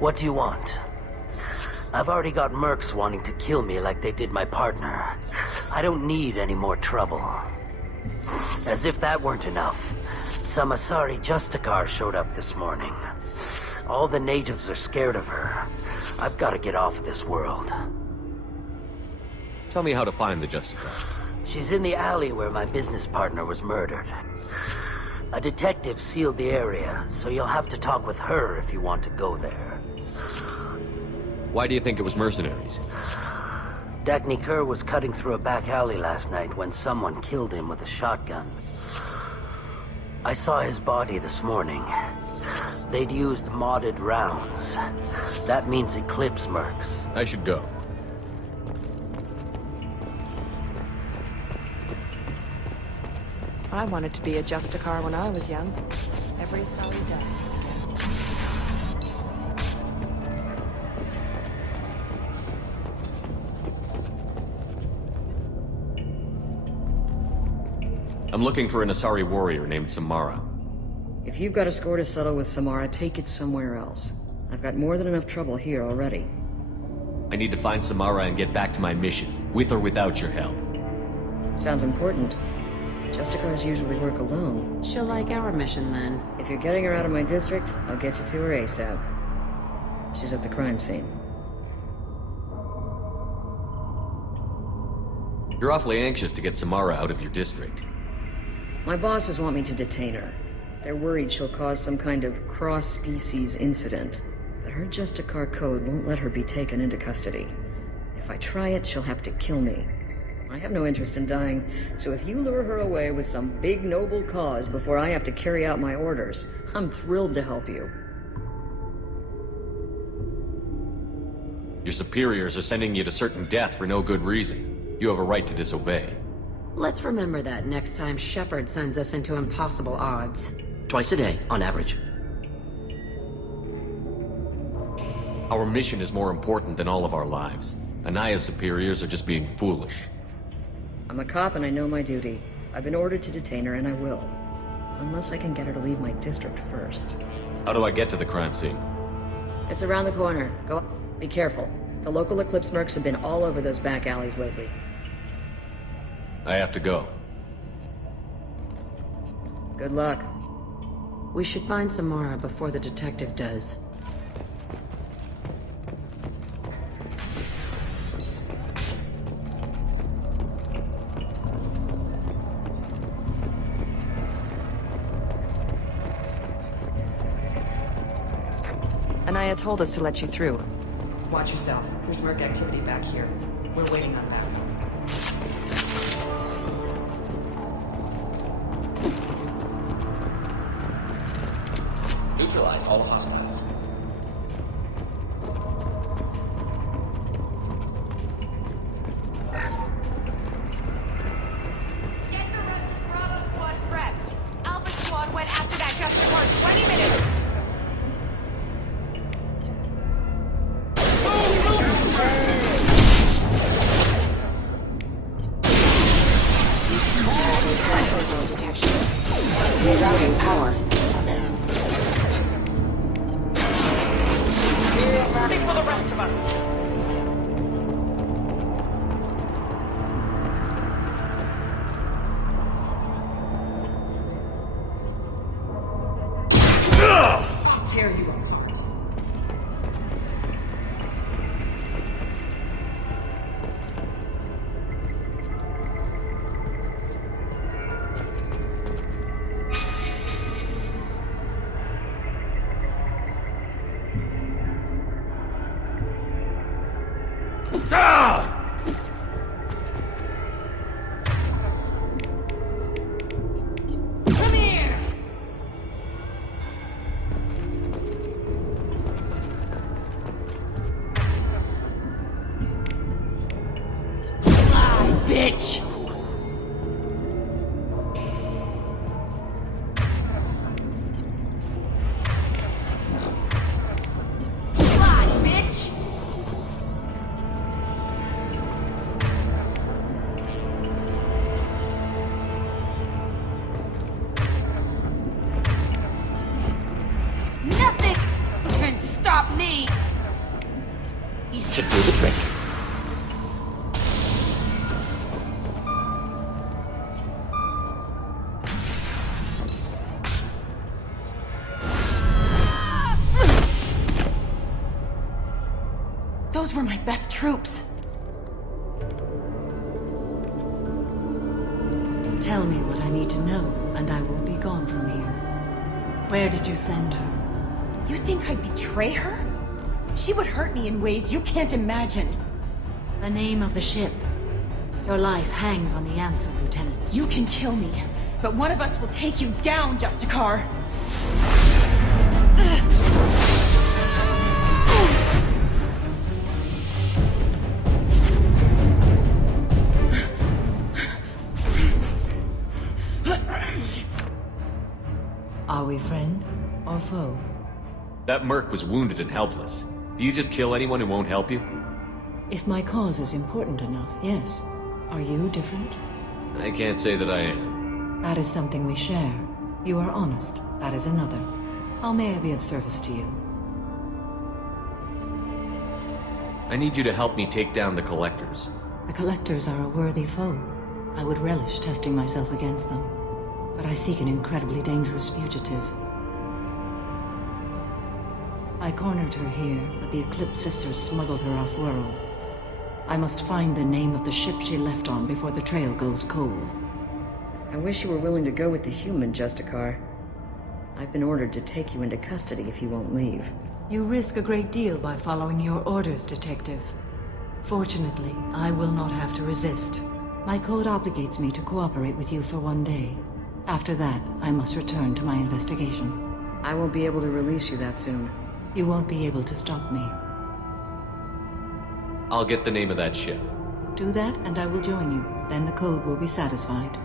What do you want? I've already got mercs wanting to kill me like they did my partner. I don't need any more trouble. As if that weren't enough, some Asari Justicar showed up this morning. All the natives are scared of her. I've got to get off of this world. Tell me how to find the Justicar. She's in the alley where my business partner was murdered. A detective sealed the area, so you'll have to talk with her if you want to go there. Why do you think it was mercenaries? Dagny Kerr was cutting through a back alley last night when someone killed him with a shotgun. I saw his body this morning. They'd used modded rounds. That means Eclipse mercs. I should go. I wanted to be a Justicar when I was young. Every Asari does. I'm looking for an Asari warrior named Samara. If you've got a score to settle with Samara, take it somewhere else. I've got more than enough trouble here already. I need to find Samara and get back to my mission, with or without your help. Sounds important. Justicars usually work alone. She'll like our mission, then. If you're getting her out of my district, I'll get you to her ASAP. She's at the crime scene. You're awfully anxious to get Samara out of your district. My bosses want me to detain her. They're worried she'll cause some kind of cross-species incident. But her Justicar code won't let her be taken into custody. If I try it, she'll have to kill me. I have no interest in dying, so if you lure her away with some big noble cause before I have to carry out my orders, I'm thrilled to help you. Your superiors are sending you to certain death for no good reason. You have a right to disobey. Let's remember that next time Shepard sends us into impossible odds. Twice a day, on average. Our mission is more important than all of our lives. Anaya's superiors are just being foolish. I'm a cop and I know my duty. I've been ordered to detain her and I will. Unless I can get her to leave my district first. How do I get to the crime scene? It's around the corner. Go. Be careful. The local Eclipse mercs have been all over those back alleys lately. I have to go. Good luck. We should find Samara before the detective does. Anaya told us to let you through. Watch yourself. There's merc activity back here. We're waiting on that. Neutralize all hostiles. Get the rest of Bravo Squad prepped. Alpha Squad went after that just for 20 minutes. Rerouting power. Think for the rest of us. Tear you apart. Those were my best troops. Tell me what I need to know, and I will be gone from here. Where did you send her? You think I'd betray her? She would hurt me in ways you can't imagine. The name of the ship. Your life hangs on the answer, Lieutenant. You can kill me, but one of us will take you down, Justicar. Are we friend or foe? That merc was wounded and helpless. Do you just kill anyone who won't help you? If my cause is important enough, yes. Are you different? I can't say that I am. That is something we share. You are honest. That is another. How may I be of service to you? I need you to help me take down the Collectors. The Collectors are a worthy foe. I would relish testing myself against them. But I seek an incredibly dangerous fugitive. I cornered her here, but the Eclipse Sisters smuggled her off-world. I must find the name of the ship she left on before the trail goes cold. I wish you were willing to go with the human, Justicar. I've been ordered to take you into custody if you won't leave. You risk a great deal by following your orders, Detective. Fortunately, I will not have to resist. My code obligates me to cooperate with you for one day. After that, I must return to my investigation. I won't be able to release you that soon. You won't be able to stop me. I'll get the name of that ship. Do that, and I will join you. Then the code will be satisfied.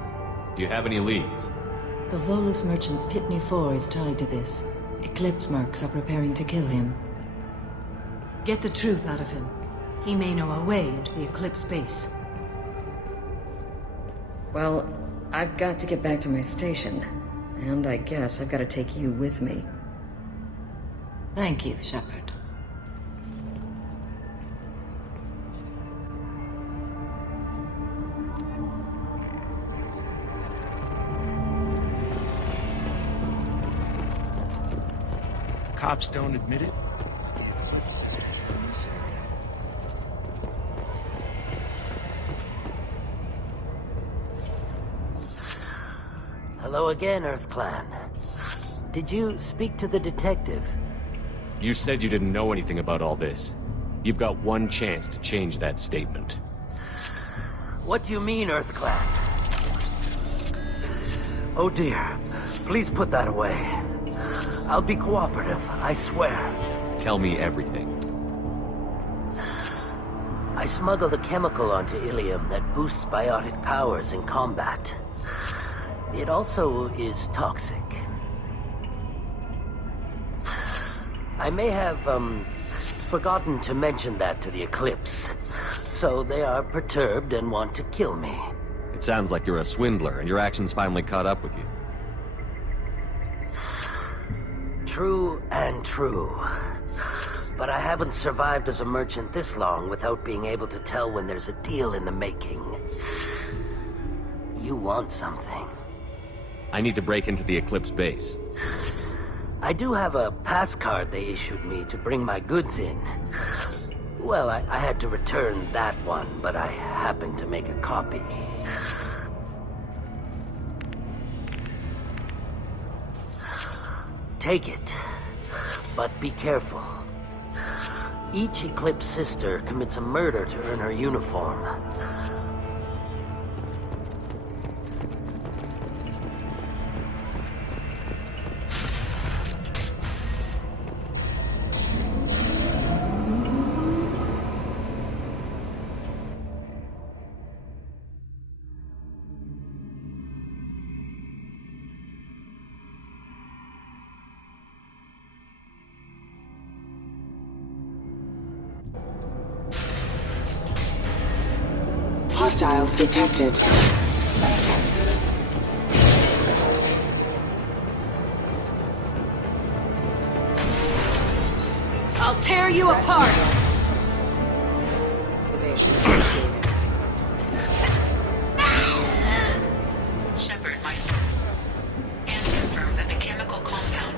Do you have any leads? The Volus merchant Pitney 4 is tied to this. Eclipse mercs are preparing to kill him. Get the truth out of him. He may know a way into the Eclipse base. Well, I've got to get back to my station. And I guess I've got to take you with me. Thank you, Shepard. Cops don't admit it? Hello again, Earth Clan. Did you speak to the detective? You said you didn't know anything about all this. You've got one chance to change that statement. What do you mean, Earth Clan? Oh dear. Please put that away. I'll be cooperative, I swear. Tell me everything. I smuggled a chemical onto Ilium that boosts biotic powers in combat. It also is toxic. I may have, forgotten to mention that to the Eclipse. So they are perturbed and want to kill me. It sounds like you're a swindler, and your actions finally caught up with you. True and true. But I haven't survived as a merchant this long without being able to tell when there's a deal in the making. You want something. I need to break into the Eclipse base. I do have a pass card they issued me to bring my goods in. Well, I had to return that one, but I happened to make a copy. Take it, but be careful. Each Eclipse sister commits a murder to earn her uniform. Hostiles detected. I'll tear you apart! Shepard, my son. Scans confirm that the chemical compound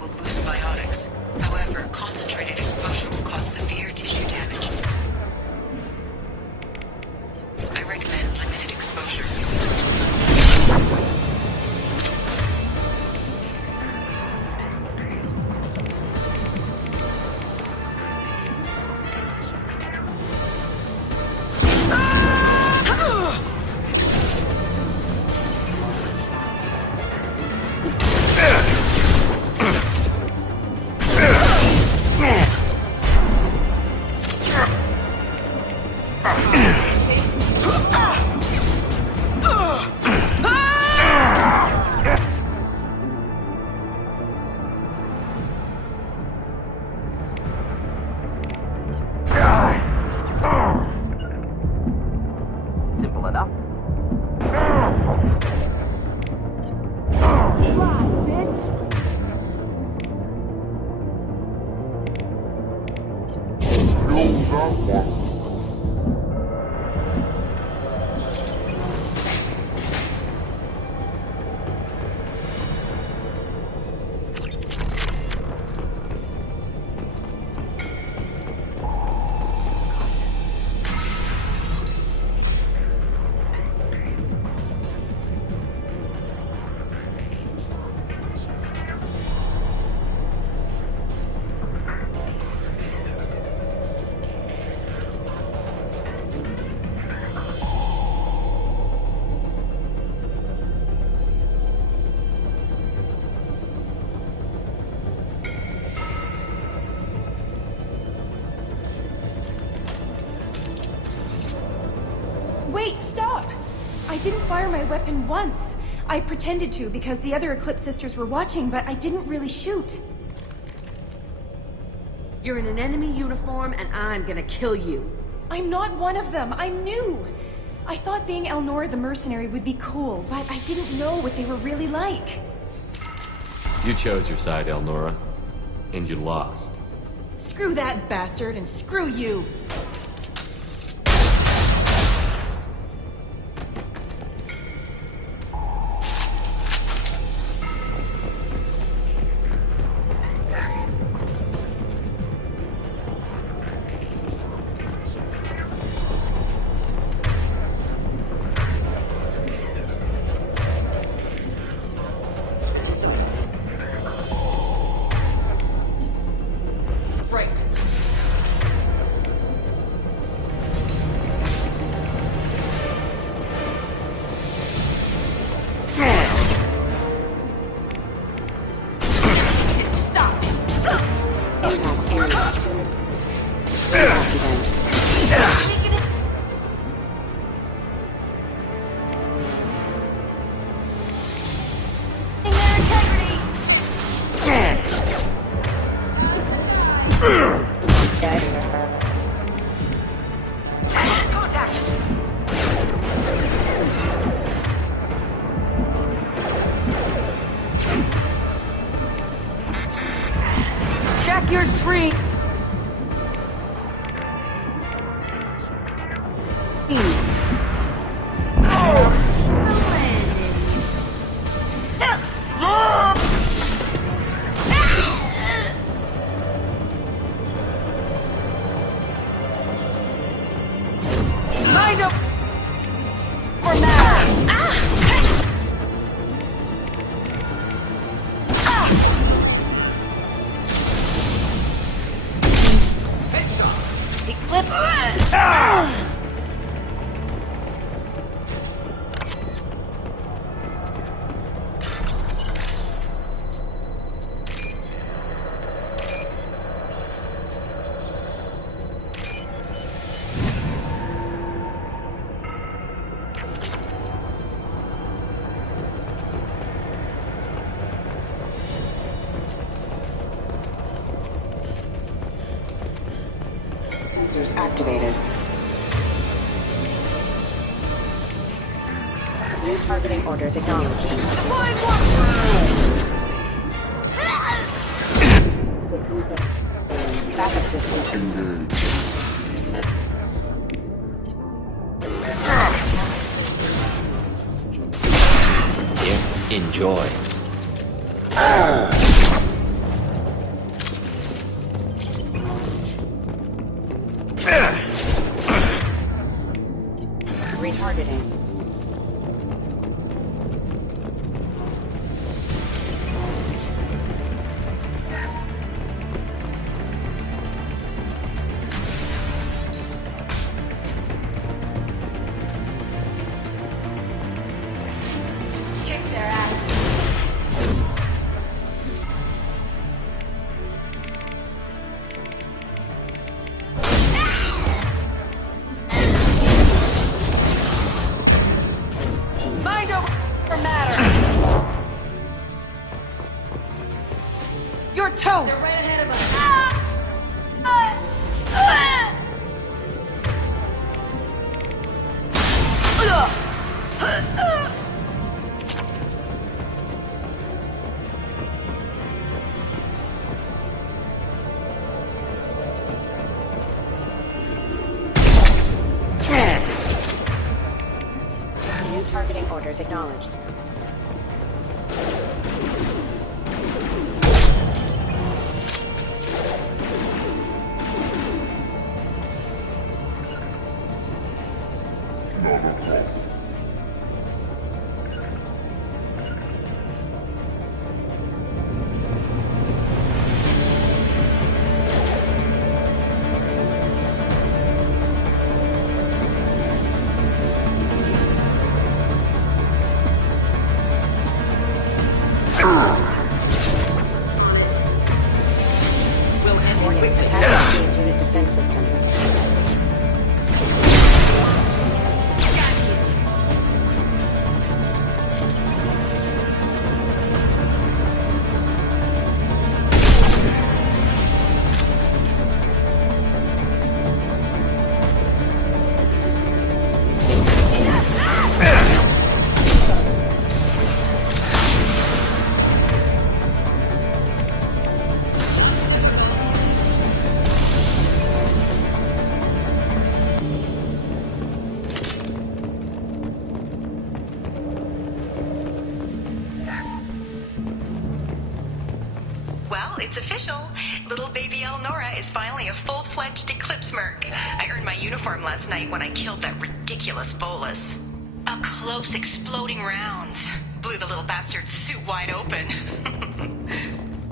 will boost biotics. However, concentrated exposure will cause severe Wait, stop! I didn't fire my weapon once. I pretended to because the other Eclipse sisters were watching, but I didn't really shoot. You're in an enemy uniform, and I'm gonna kill you. I'm not one of them. I'm new. I thought being Elnora the mercenary would be cool, but I didn't know what they were really like. You chose your side, Elnora. And you lost. Screw that bastard, and screw you! Check your screen! Mind up! For Sensors activated. New targeting orders acknowledged. Backup system. Enjoy. Retargeting. Kick their ass. Mind over matter! You're toast! They're right ahead of us. New targeting orders acknowledged. It's official. Little baby Elnora is finally a full-fledged Eclipse merc. I earned my uniform last night when I killed that ridiculous Volus. Up close, exploding rounds. Blew the little bastard's suit wide open.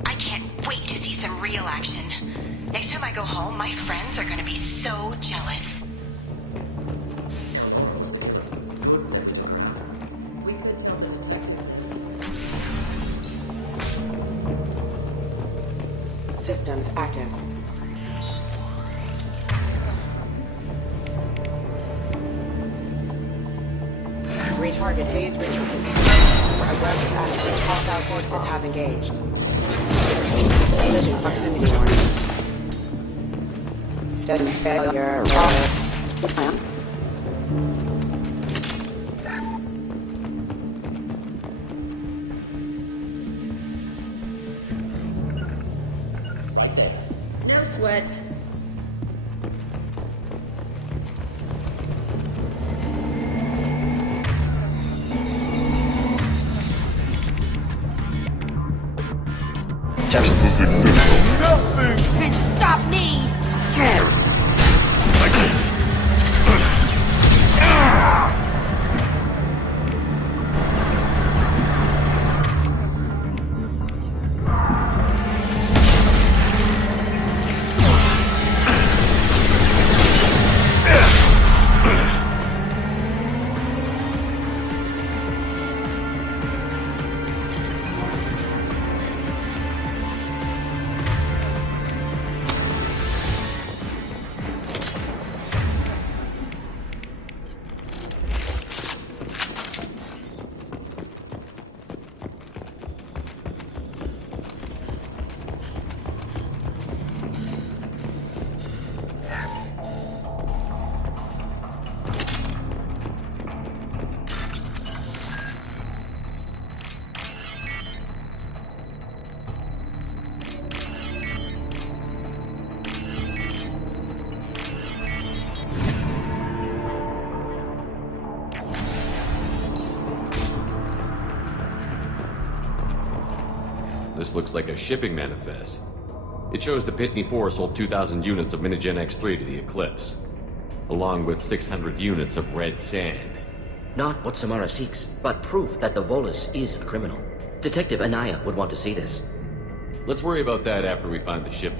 I can't wait to see some real action. Next time I go home, my friends are gonna be so jealous. Systems active. Retargeting. Phase retargeting. Aggressive active. Hostile forces have engaged. Collision proximity warning. Status failure. No sweat. Nothing can stop me! This looks like a shipping manifest. It shows the Pitney 4 sold 2,000 units of Minigen X3 to the Eclipse, along with 600 units of red sand. Not what Samara seeks, but proof that the Volus is a criminal. Detective Anaya would want to see this. Let's worry about that after we find the ship.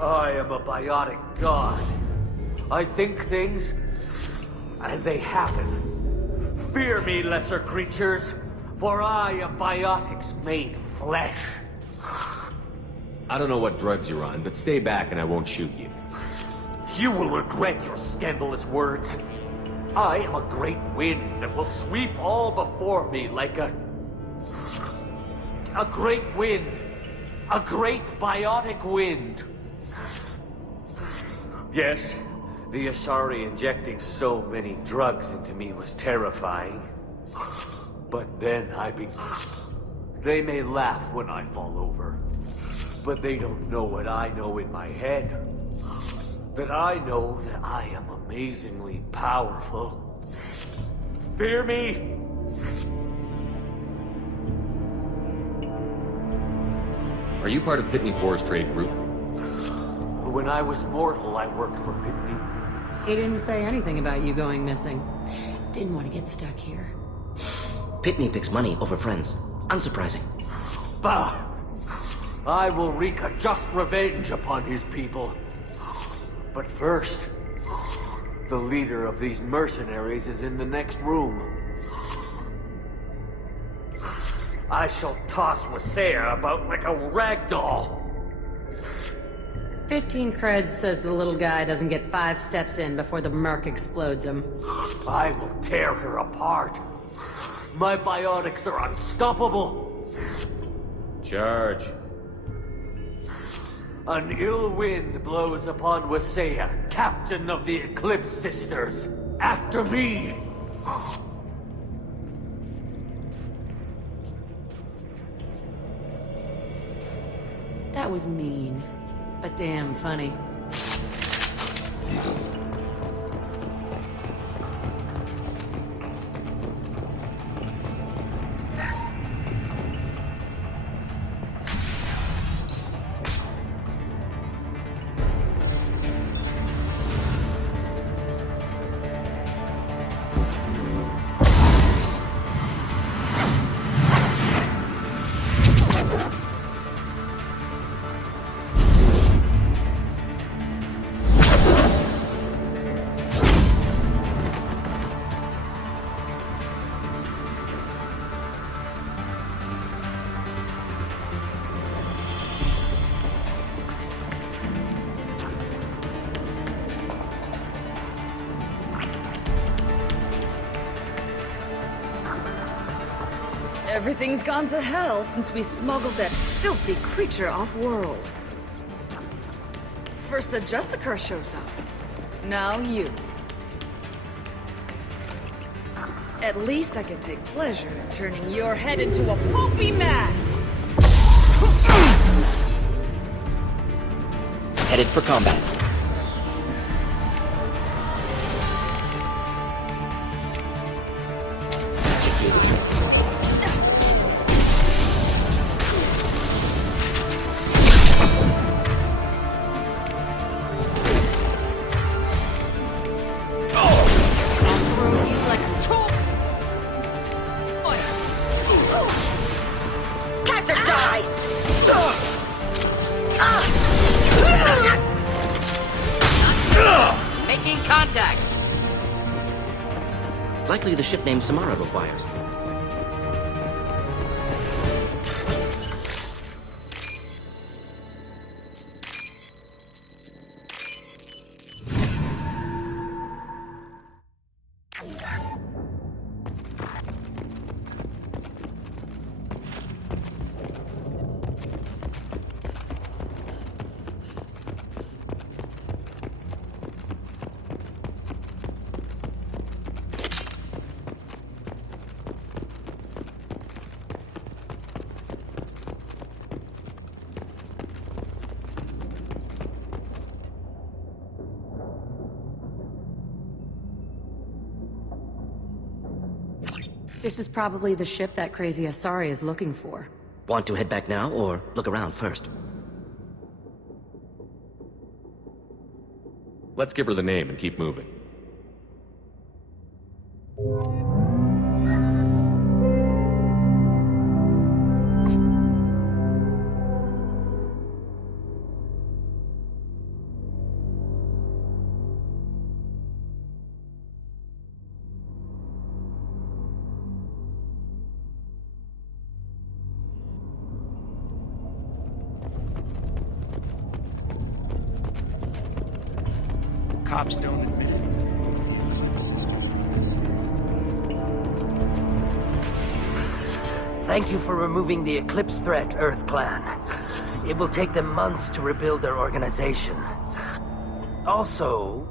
I am a biotic god. I think things, and they happen. Fear me, lesser creatures, for I am biotics made flesh. I don't know what drugs you're on, but stay back and I won't shoot you. You will regret your scandalous words. I am a great wind that will sweep all before me like a great wind. A great biotic wind. Yes, The Asari injecting so many drugs into me was terrifying. But then They may laugh when I fall over, but they don't know what I know in my head. That I know that I am amazingly powerful. Fear me? Are you part of Pitney 4's trade group? When I was mortal, I worked for Pitney. He didn't say anything about you going missing. Didn't want to get stuck here. Pitney picks money over friends. Unsurprising. Bah! I will wreak a just revenge upon his people. But first, the leader of these mercenaries is in the next room. I shall toss Wasea about like a rag doll. 15 creds says the little guy doesn't get 5 steps in before the Merc explodes him. I will tear her apart. My biotics are unstoppable. Charge. An ill wind blows upon Wasea, captain of the Eclipse Sisters. After me! That was mean, but damn funny. Everything's gone to hell since we smuggled that filthy creature off-world. First a Justicar shows up. Now you. At least I can take pleasure in turning your head into a pulpy mass! Headed for combat. Making contact! Likely the ship name Samara requires. This is probably the ship that crazy Asari is looking for. Want to head back now, or look around first? Let's give her the name and keep moving. Cops don't admit it. Thank you for removing the Eclipse threat, Earth Clan. It will take them months to rebuild their organization. Also,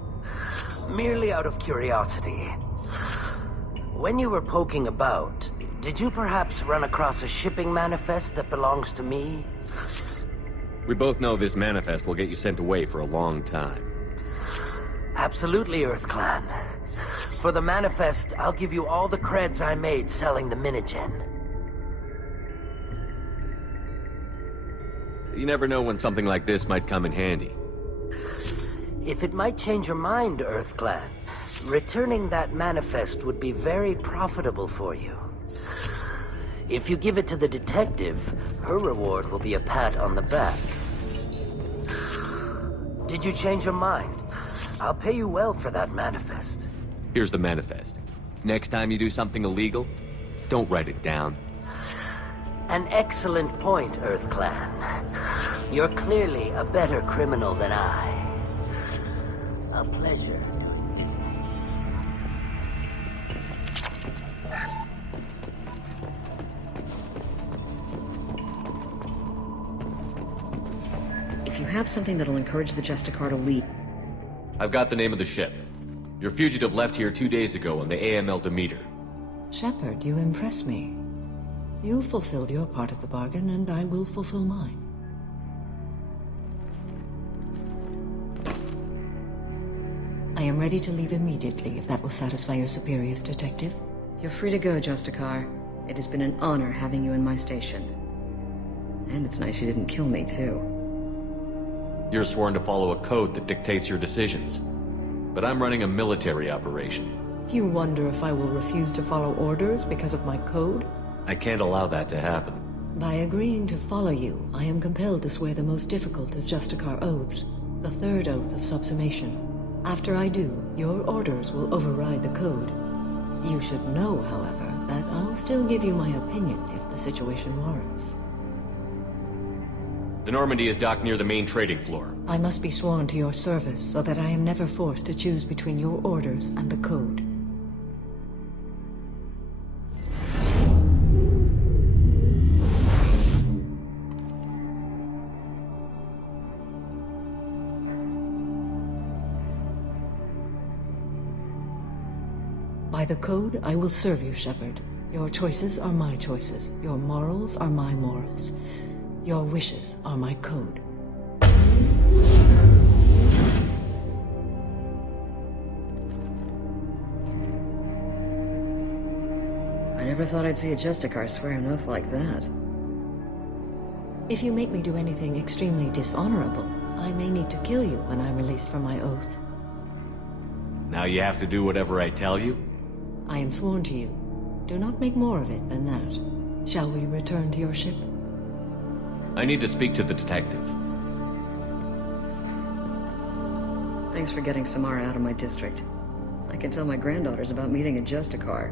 Merely out of curiosity. When you were poking about, did you perhaps run across a shipping manifest that belongs to me? We both know this manifest will get you sent away for a long time. Absolutely, Earth Clan. For the manifest, I'll give you all the creds I made selling the Minigen. You never know when something like this might come in handy. If it might change your mind, Earth Clan, returning that manifest would be very profitable for you. If you give it to the detective, her reward will be a pat on the back. Did you change your mind? I'll pay you well for that manifest. Here's the manifest. Next time you do something illegal, don't write it down. An excellent point, Earth Clan. You're clearly a better criminal than I. A pleasure doing business. If you have something that'll encourage the Justicar to leave... I've got the name of the ship. Your fugitive left here 2 days ago on the AML Demeter. Shepard, you impress me. You fulfilled your part of the bargain, and I will fulfill mine. I am ready to leave immediately, if that will satisfy your superiors, Detective. You're free to go, Justicar. It has been an honor having you in my station. And it's nice you didn't kill me, too. You're sworn to follow a code that dictates your decisions. But I'm running a military operation. You wonder if I will refuse to follow orders because of my code? I can't allow that to happen. By agreeing to follow you, I am compelled to swear the most difficult of Justicar oaths, the third oath of subsumation. After I do, your orders will override the code. You should know, however, that I'll still give you my opinion if the situation warrants. The Normandy is docked near the main trading floor. I must be sworn to your service so that I am never forced to choose between your orders and the code. By the code, I will serve you, Shepard. Your choices are my choices. Your morals are my morals. Your wishes are my code. I never thought I'd see a Justicar swear an oath like that. If you make me do anything extremely dishonorable, I may need to kill you when I'm released from my oath. Now you have to do whatever I tell you? I am sworn to you. Do not make more of it than that. Shall we return to your ship? I need to speak to the detective. Thanks for getting Samara out of my district. I can tell my granddaughters about meeting a Justicar,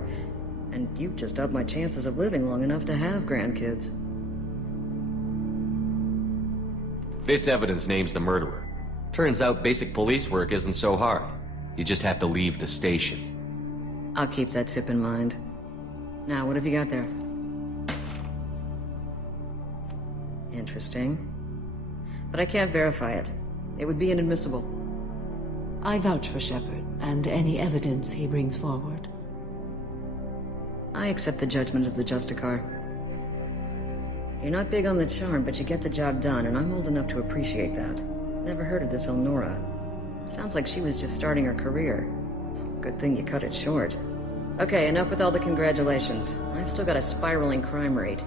and you've just upped my chances of living long enough to have grandkids. This evidence names the murderer. Turns out basic police work isn't so hard. You just have to leave the station. I'll keep that tip in mind. Now, what have you got there? Interesting. But I can't verify it. It would be inadmissible. I vouch for Shepard, and any evidence he brings forward. I accept the judgment of the Justicar. You're not big on the charm, but you get the job done, and I'm old enough to appreciate that. Never heard of this Elnora. Sounds like she was just starting her career. Good thing you cut it short. Okay, enough with all the congratulations. I've still got a spiraling crime rate.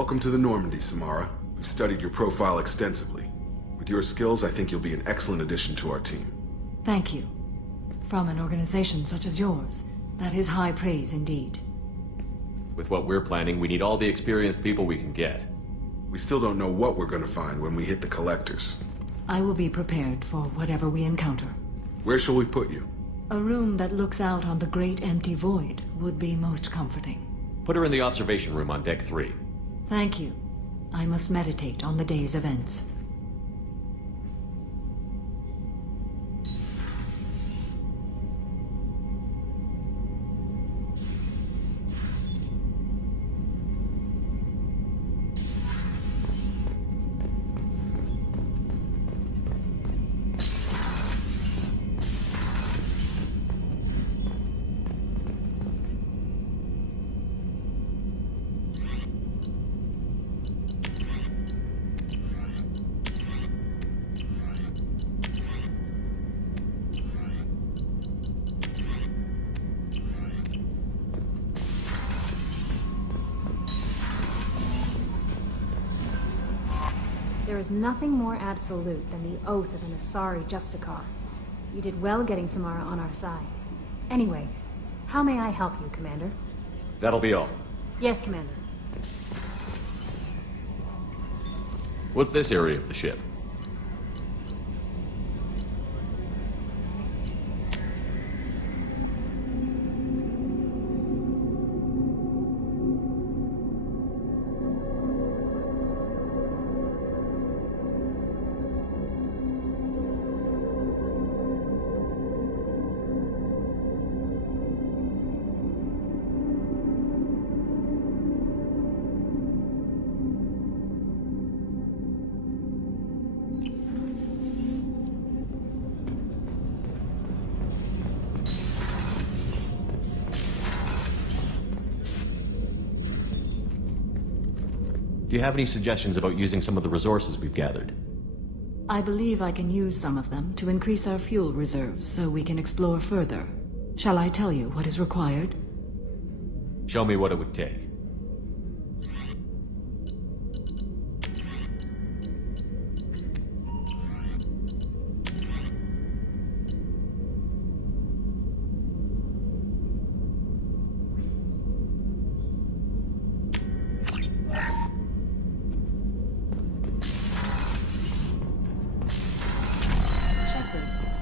Welcome to the Normandy, Samara. We've studied your profile extensively. With your skills, I think you'll be an excellent addition to our team. Thank you. From an organization such as yours, that is high praise indeed. With what we're planning, we need all the experienced people we can get. We still don't know what we're gonna find when we hit the collectors. I will be prepared for whatever we encounter. Where shall we put you? A room that looks out on the great empty void would be most comforting. Put her in the observation room on deck 3. Thank you. I must meditate on the day's events. There is nothing more absolute than the oath of an Asari Justicar. You did well getting Samara on our side. Anyway, how may I help you, Commander? That'll be all. Yes, Commander. What's this area of the ship? Do you have any suggestions about using some of the resources we've gathered? I believe I can use some of them to increase our fuel reserves so we can explore further. Shall I tell you what is required? Show me what it would take.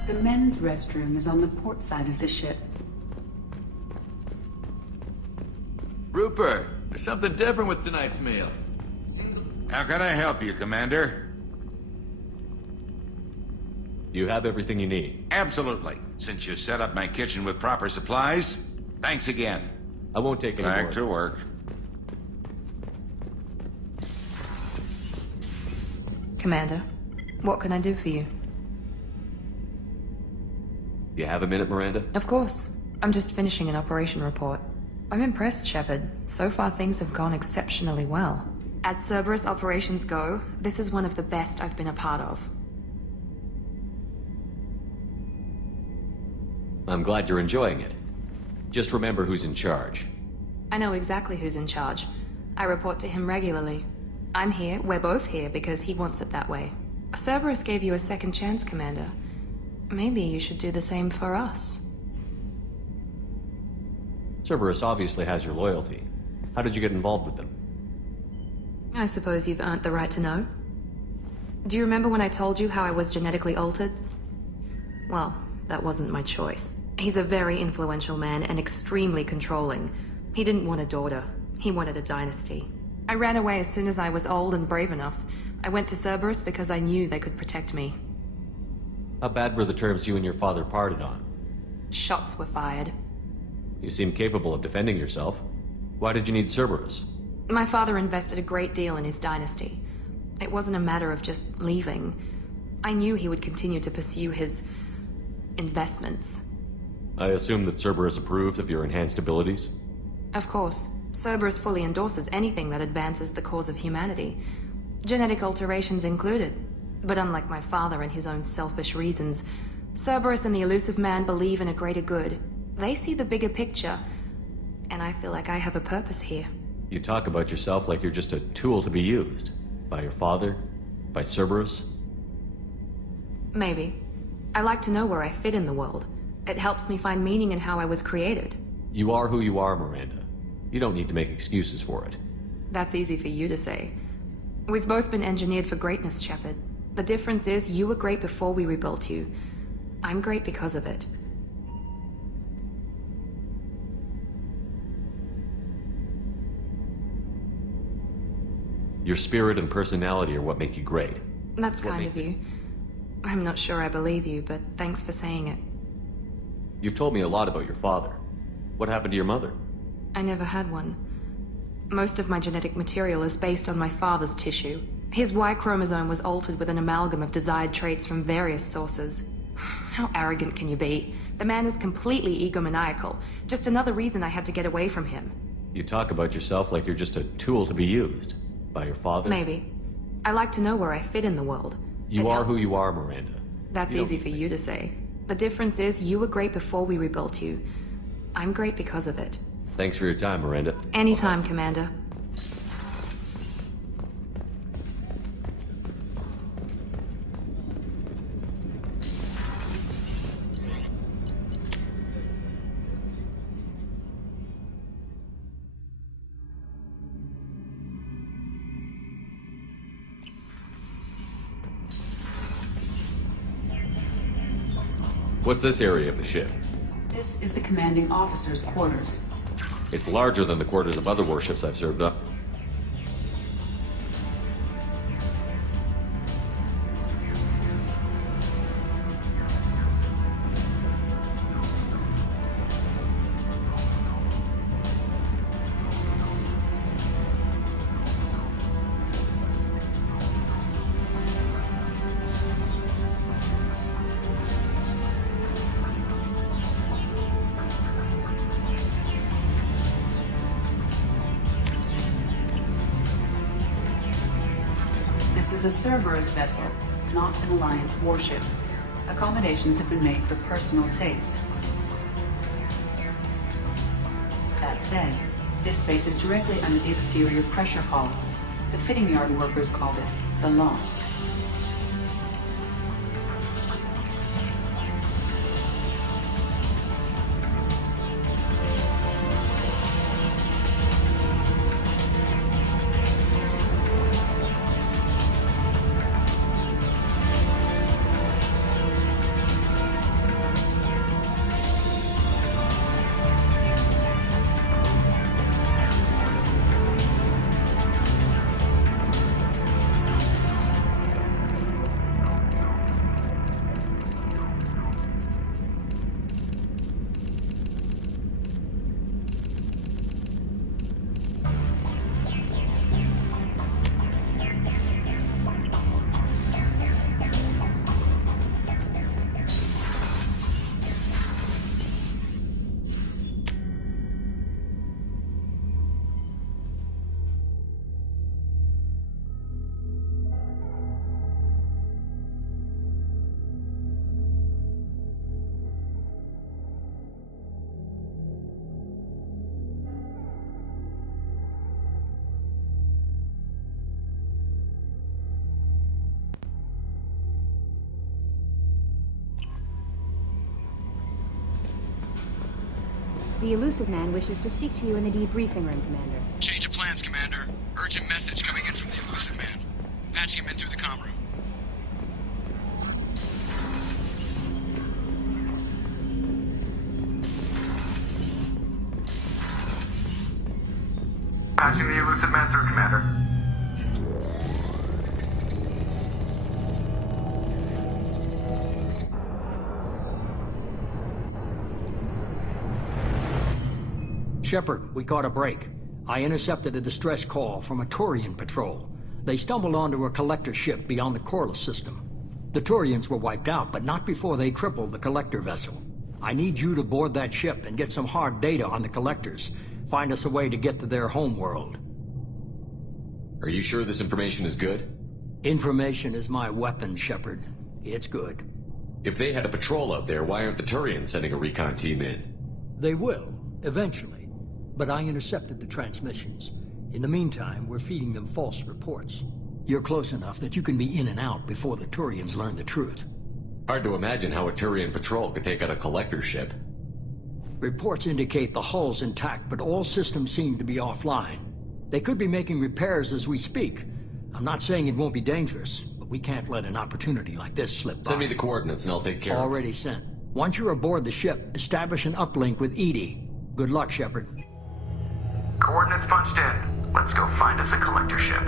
The men's restroom is on the port side of the ship. Rupert, there's something different with tonight's meal. How can I help you, Commander? Do you have everything you need? Absolutely. Since you set up my kitchen with proper supplies, thanks again. I won't take any more. Back to work. Commander, what can I do for you? You have a minute, Miranda? Of course. I'm just finishing an operation report. I'm impressed, Shepard. So far things have gone exceptionally well. As Cerberus operations go, this is one of the best I've been a part of. I'm glad you're enjoying it. Just remember who's in charge. I know exactly who's in charge. I report to him regularly. I'm here, we're both here, because he wants it that way. Cerberus gave you a second chance, Commander. Maybe you should do the same for us. Cerberus obviously has your loyalty. How did you get involved with them? I suppose you've earned the right to know. Do you remember when I told you how I was genetically altered? Well, that wasn't my choice. He's a very influential man and extremely controlling. He didn't want a daughter. He wanted a dynasty. I ran away as soon as I was old and brave enough. I went to Cerberus because I knew they could protect me. How bad were the terms you and your father parted on? Shots were fired. You seem capable of defending yourself. Why did you need Cerberus? My father invested a great deal in his dynasty. It wasn't a matter of just leaving. I knew he would continue to pursue his investments. I assume that Cerberus approved of your enhanced abilities? Of course. Cerberus fully endorses anything that advances the cause of humanity. Genetic alterations included. But unlike my father and his own selfish reasons, Cerberus and the Elusive Man believe in a greater good. They see the bigger picture, and I feel like I have a purpose here. You talk about yourself like you're just a tool to be used. By your father? By Cerberus? Maybe. I like to know where I fit in the world. It helps me find meaning in how I was created. You are who you are, Miranda. You don't need to make excuses for it. That's easy for you to say. We've both been engineered for greatness, Shepard. The difference is you were great before we rebuilt you. I'm great because of it. Your spirit and personality are what make you great. That's kind of you. I'm not sure I believe you, but thanks for saying it. You've told me a lot about your father. What happened to your mother? I never had one. Most of my genetic material is based on my father's tissue. His Y chromosome was altered with an amalgam of desired traits from various sources. How arrogant can you be? The man is completely egomaniacal. Just another reason I had to get away from him. You talk about yourself like you're just a tool to be used. By your father? Maybe. I like to know where I fit in the world. You are who you are, Miranda. That's easy for you to say. The difference is you were great before we rebuilt you. I'm great because of it. Thanks for your time, Miranda. Anytime, Commander. What's this area of the ship? This is the commanding officer's quarters. It's larger than the quarters of other warships I've served up. This is a Cerberus vessel, not an Alliance warship. Accommodations have been made for personal taste. That said, this space is directly under the exterior pressure hull. The fitting yard workers called it the lock. The elusive man wishes to speak to you in the debriefing room, Commander. Change of plans, Commander. Urgent message coming in from the elusive man. Patching him in through the comm room. Patching the elusive man through, Commander. Shepard, we caught a break. I intercepted a distress call from a Turian patrol. They stumbled onto a collector ship beyond the Corliss system. The Turians were wiped out, but not before they crippled the collector vessel. I need you to board that ship and get some hard data on the collectors. Find us a way to get to their home world. Are you sure this information is good? Information is my weapon, Shepard. It's good. If they had a patrol out there, why aren't the Turians sending a recon team in? They will, eventually. But I intercepted the transmissions. In the meantime, we're feeding them false reports. You're close enough that you can be in and out before the Turians learn the truth. Hard to imagine how a Turian patrol could take out a collector ship. Reports indicate the hull's intact, but all systems seem to be offline. They could be making repairs as we speak. I'm not saying it won't be dangerous, but we can't let an opportunity like this slip by. Send me the coordinates and I'll take care of it. Already sent. Once you're aboard the ship, establish an uplink with Edie. Good luck, Shepard. Coordinates punched in. Let's go find us a collector ship.